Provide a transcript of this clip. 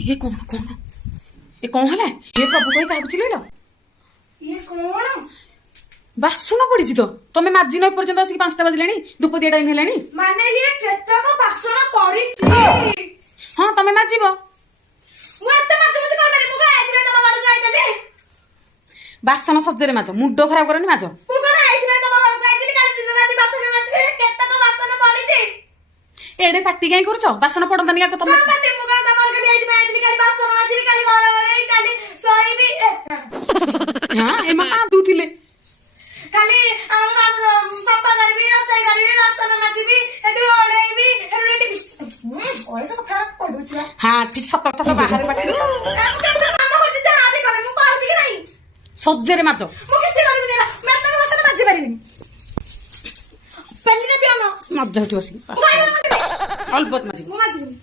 ये कौन कौन ये कौन है हे प्रभु कहीं क्या चिल्ल ये कौन बासन पड़ी तो तुम माजी न पर्यंत आसिक 5टा बजलानी धूप दिया टाइम है माने ये केतक बासन पड़ी हाँ तुम माजिब मु एते माज मुज कर मु आइथिबे तम घर को आइतले बासन सजरे माज मुंड खराब करनी माज मु कोन आइथिबे तम घर को आइतले काली दिन राती बासन माज केतक बासन पड़ी जे एडे पार्टी कहीं कर बासन पड़तानी तुम का पाटे मु कोन तम घर के आइथिबे आइतले काली बासन माज काली घर वाले काली सोईबी हाँ एमा का दूथिले खाली हम सफा करबी रसोई करबी बासन माजिबी एडु ओळेबी एडु टिपी ओइसा कथा कह दोछि हाँ ठीक सत कथा तो बाहर पार्टी काम होती जा आबी करे मु कहती कि नहीं सजरे माज मु किछि करबी नै मैं तक बासन माजी पारिनी पेली ने भी हम मजा हटी बसी मु अलबत माजी माजिबी